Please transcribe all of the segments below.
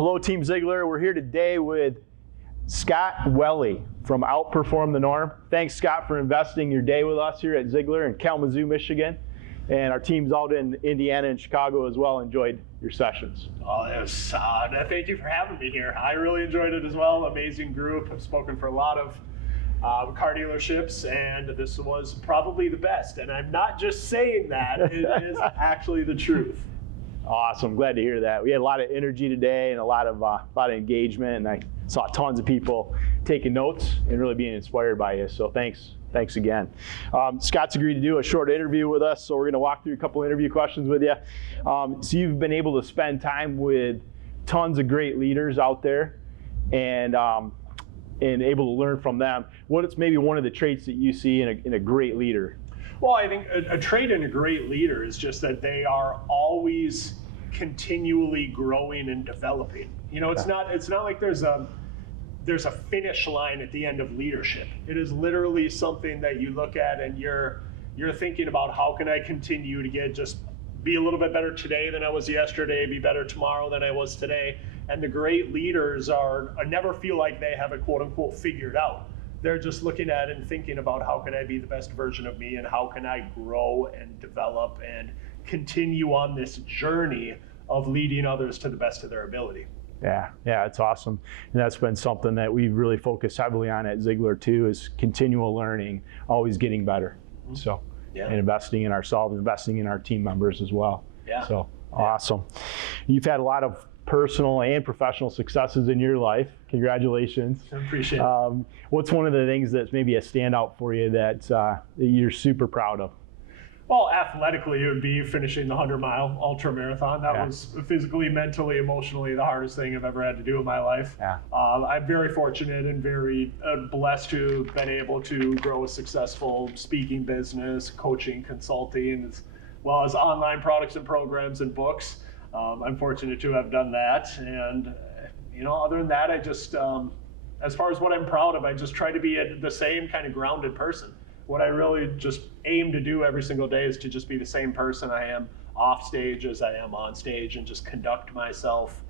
Well, hello, Team Zeigler. We're here today with Scott Welle from Outperform the Norm. Thanks, Scott, for investing your day with us here at Zeigler in Kalamazoo, Michigan. And our teams out in Indiana and Chicago as well enjoyed your sessions. Oh, it was, thank you for having me here. I really enjoyed it as well. Amazing group. I've spoken for a lot of car dealerships, and this was probably the best. And I'm not just saying that, it is actually the truth. Awesome, glad to hear that. We had a lot of energy today and a lot of engagement, and I saw tons of people taking notes and really being inspired by you, so thanks again. Scott's agreed to do a short interview with us, so we're going to walk through a couple interview questions with you. So you've been able to spend time with tons of great leaders out there and able to learn from them. What's maybe one of the traits that you see in a great leader? Well, I think a trait in a great leader is just that they are always continually growing and developing. You know, it's not like there's a finish line at the end of leadership. It is literally something that you look at and you're thinking about, how can I continue to be a little bit better today than I was yesterday, be better tomorrow than I was today. And the great leaders I never feel like they have it quote unquote figured out. They're just looking at it and thinking about, how can I be the best version of me, and how can I grow and develop and continue on this journey of leading others to the best of their ability. Yeah, it's awesome. And that's been something that we've really focused heavily on at Zeigler too, is continual learning, always getting better. Mm-hmm. So, and investing in ourselves, investing in our team members as well. Yeah. So, awesome. You've had a lot of personal and professional successes in your life. Congratulations. I appreciate it. What's one of the things that's maybe a standout for you that you're super proud of? Well, athletically, it would be finishing the 100-mile ultra marathon. That was physically, mentally, emotionally the hardest thing I've ever had to do in my life. Yeah. I'm very fortunate and very blessed to have been able to grow a successful speaking business, coaching, consulting, as well as online products and programs and books. I'm fortunate to have done that. And, other than that, I just, as far as what I'm proud of, I just try to be the same kind of grounded person. What I really just aim to do every single day is to just be the same person I am off stage as I am on stage, and just conduct myself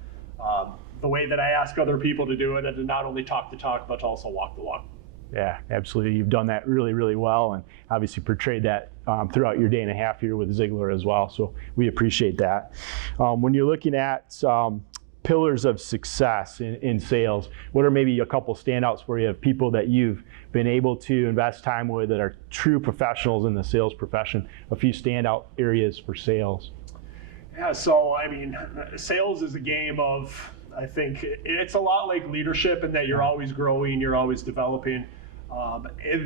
the way that I ask other people to do it, and to not only talk the talk, but to also walk the walk. Yeah, absolutely. You've done that really, really well, and obviously portrayed that throughout your day and a half here with Zeigler as well. So we appreciate that. When you're looking at pillars of success in sales, what are maybe a couple standouts for you of people that you've been able to invest time with that are true professionals in the sales profession? A few standout areas for sales. Yeah, so I mean, sales is a game of, I think it's a lot like leadership in that you're always growing, you're always developing.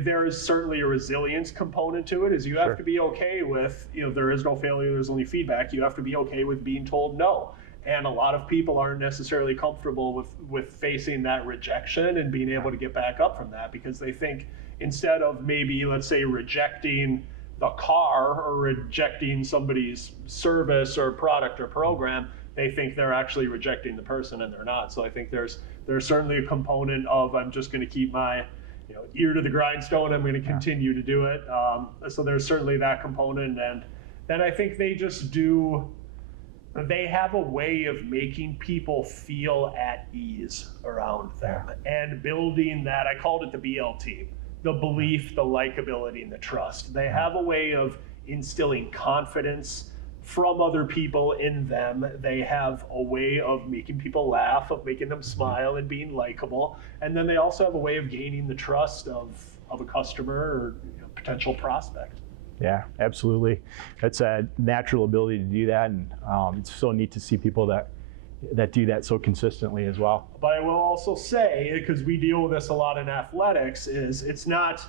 There is certainly a resilience component to it, is you have to be okay with, there is no failure, there's only feedback. You have to be okay with being told no. And a lot of people aren't necessarily comfortable with facing that rejection and being able to get back up from that, because they think, instead of maybe, let's say, rejecting the car or rejecting somebody's service or product or program, they think they're actually rejecting the person, and they're not. So I think there's certainly a component of, I'm just going to keep my ear to the grindstone, I'm going to continue to do it. So there's certainly that component. And then I think they have a way of making people feel at ease around them, and building that, I called it the BLT, the belief, the likability, and the trust. They have a way of instilling confidence from other people in them. They have a way of making people laugh, of making them smile and being likable. And then they also have a way of gaining the trust of a customer or potential prospect. Yeah, absolutely. That's a natural ability to do that, and it's so neat to see people that do that so consistently as well. But I will also say, because we deal with this a lot in athletics, is it's not,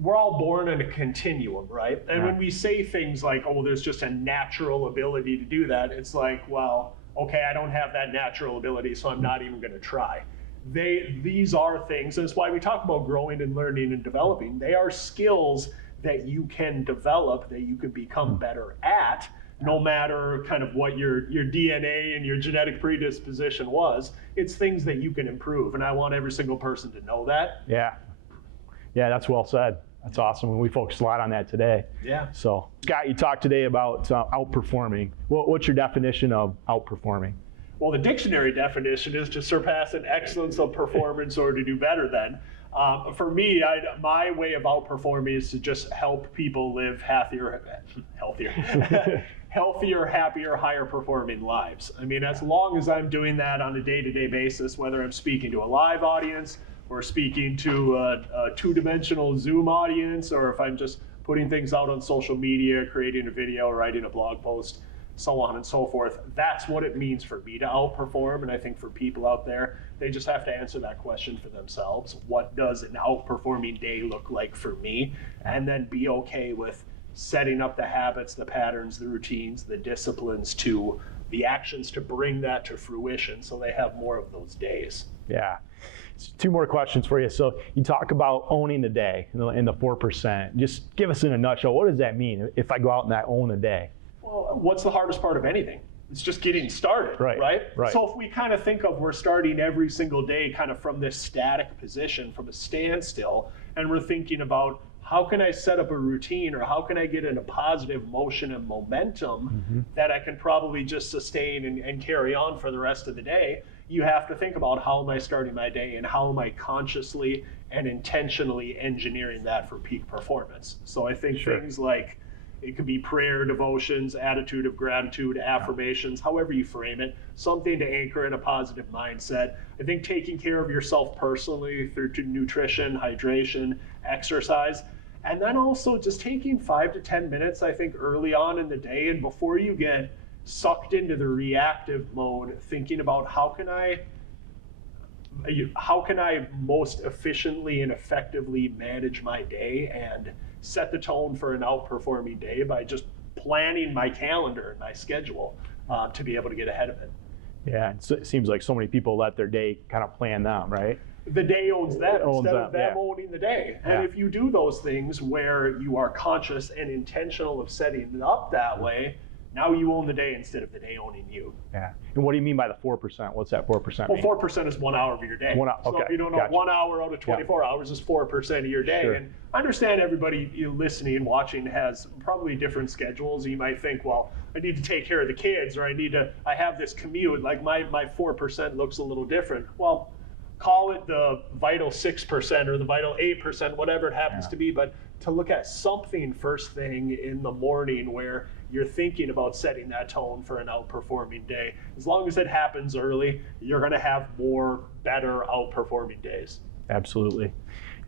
we're all born in a continuum, right? And when we say things like, oh, there's just a natural ability to do that, it's like, well, okay, I don't have that natural ability, so I'm not even going to try. These are things, and it's why we talk about growing and learning and developing. They are skills that you can develop, that you can become better at, no matter kind of what your DNA and your genetic predisposition was. It's things that you can improve, and I want every single person to know that. Yeah, that's well said. That's awesome, and we focused a lot on that today. Yeah. So, Scott, you talked today about outperforming. What's your definition of outperforming? Well, the dictionary definition is to surpass an excellence of performance or to do better than. For me, my way of outperforming is to just help people live healthier, happier, higher performing lives. I mean, as long as I'm doing that on a day-to-day basis, whether I'm speaking to a live audience or speaking to a two-dimensional Zoom audience, or if I'm just putting things out on social media, creating a video, writing a blog post, so on and so forth. That's what it means for me to outperform. And I think for people out there, they just have to answer that question for themselves. What does an outperforming day look like for me? And then be okay with setting up the habits, the patterns, the routines, the disciplines, to the actions to bring that to fruition so they have more of those days. Yeah. Two more questions for you. So you talk about owning the day in the 4%. Just give us in a nutshell, what does that mean if I go out and I own a day? Well, what's the hardest part of anything? It's just getting started, right? So if we kind of think of we're starting every single day kind of from this static position, from a standstill, and we're thinking about how can I set up a routine, or how can I get in a positive motion and momentum that I can probably just sustain and carry on for the rest of the day. You have to think about, how am I starting my day, and how am I consciously and intentionally engineering that for peak performance. So I think things like, it could be prayer, devotions, attitude of gratitude, affirmations, however you frame it, something to anchor in a positive mindset. I think taking care of yourself personally through nutrition, hydration, exercise, and then also just taking 5 to 10 minutes, I think, early on in the day and before you get sucked into the reactive mode, thinking about how can I most efficiently and effectively manage my day and set the tone for an outperforming day by just planning my calendar and my schedule to be able to get ahead of it. Yeah, it seems like so many people let their day kind of plan them, right? The day owns them instead of them owning the day. And if you do those things where you are conscious and intentional of setting it up that way, now you own the day instead of the day owning you. Yeah. And what do you mean by the 4%? What's that 4% mean? Well, 4% is 1 hour of your day. So if you don't know, 1 hour out of 24 hours is 4% of your day. And I understand everybody listening and watching has probably different schedules. You might think, well, I need to take care of the kids, or I have this commute. Like my 4% looks a little different. Well, call it the vital 6% or the vital 8%, whatever it happens to be. But to look at something first thing in the morning where you're thinking about setting that tone for an outperforming day. As long as it happens early, you're going to have more better outperforming days. Absolutely.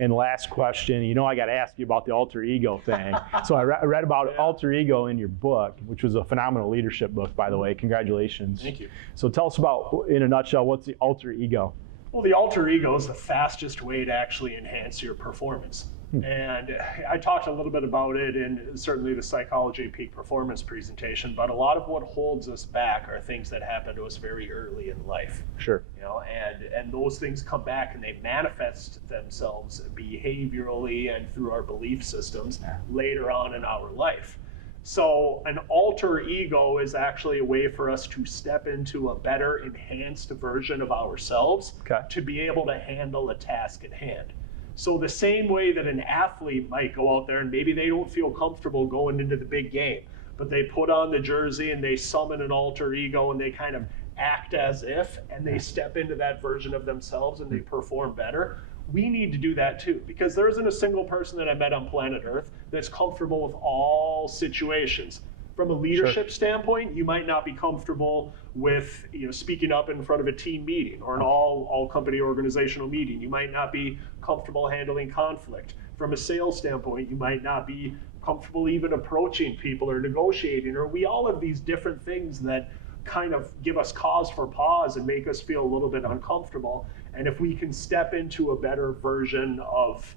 And last question, I got to ask you about the alter ego thing. So I read about alter ego in your book, which was a phenomenal leadership book, by the way. Congratulations. Thank you. So tell us about, in a nutshell, what's the alter ego? Well, the alter ego is the fastest way to actually enhance your performance. And I talked a little bit about it in certainly the Psychology of Peak Performance presentation, but a lot of what holds us back are things that happen to us very early in life. Sure. And those things come back and they manifest themselves behaviorally and through our belief systems later on in our life. So an alter ego is actually a way for us to step into a better, enhanced version of ourselves to be able to handle a task at hand. So the same way that an athlete might go out there and maybe they don't feel comfortable going into the big game, but they put on the jersey and they summon an alter ego and they kind of act as if, and they step into that version of themselves and they perform better. We need to do that too, because there isn't a single person that I met on planet Earth that's comfortable with all situations. From a leadership standpoint, you might not be comfortable with speaking up in front of a team meeting or an all company organizational meeting. You might not be comfortable handling conflict. From a sales standpoint, you might not be comfortable even approaching people or negotiating. Or we all have these different things that kind of give us cause for pause and make us feel a little bit uncomfortable. And if we can step into a better version of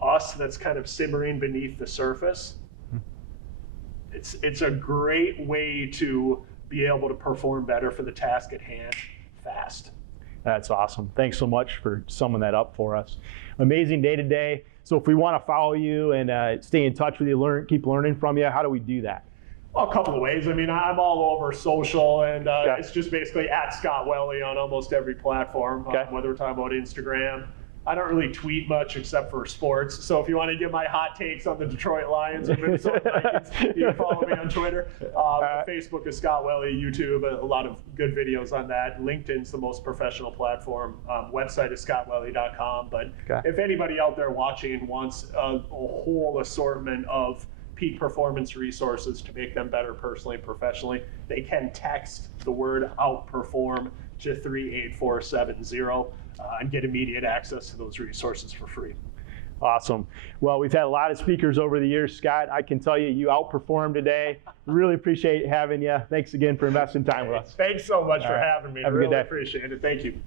us that's kind of simmering beneath the surface, it's a great way to be able to perform better for the task at hand fast. That's awesome. Thanks so much for summing that up for us. Amazing day today. So if we want to follow you and stay in touch with you, keep learning from you, how do we do that? Well, a couple of ways. I mean, I'm all over social, and it's just basically at Scott Welle on almost every platform, whether we're talking about Instagram, I don't really tweet much except for sports. So if you want to get my hot takes on the Detroit Lions or Minnesota Vikings, you can follow me on Twitter. Facebook is Scott Welle, YouTube, a lot of good videos on that. LinkedIn's the most professional platform. Website is scottwelle.com. But if anybody out there watching wants a whole assortment of peak performance resources to make them better personally and professionally, they can text the word outperform to 38470 and get immediate access to those resources for free. Awesome. Well, we've had a lot of speakers over the years, Scott. I can tell you, you outperformed today. Really appreciate having you. Thanks again for investing time with us. Thanks so much for having me. Have a really good day. appreciate it. Thank you.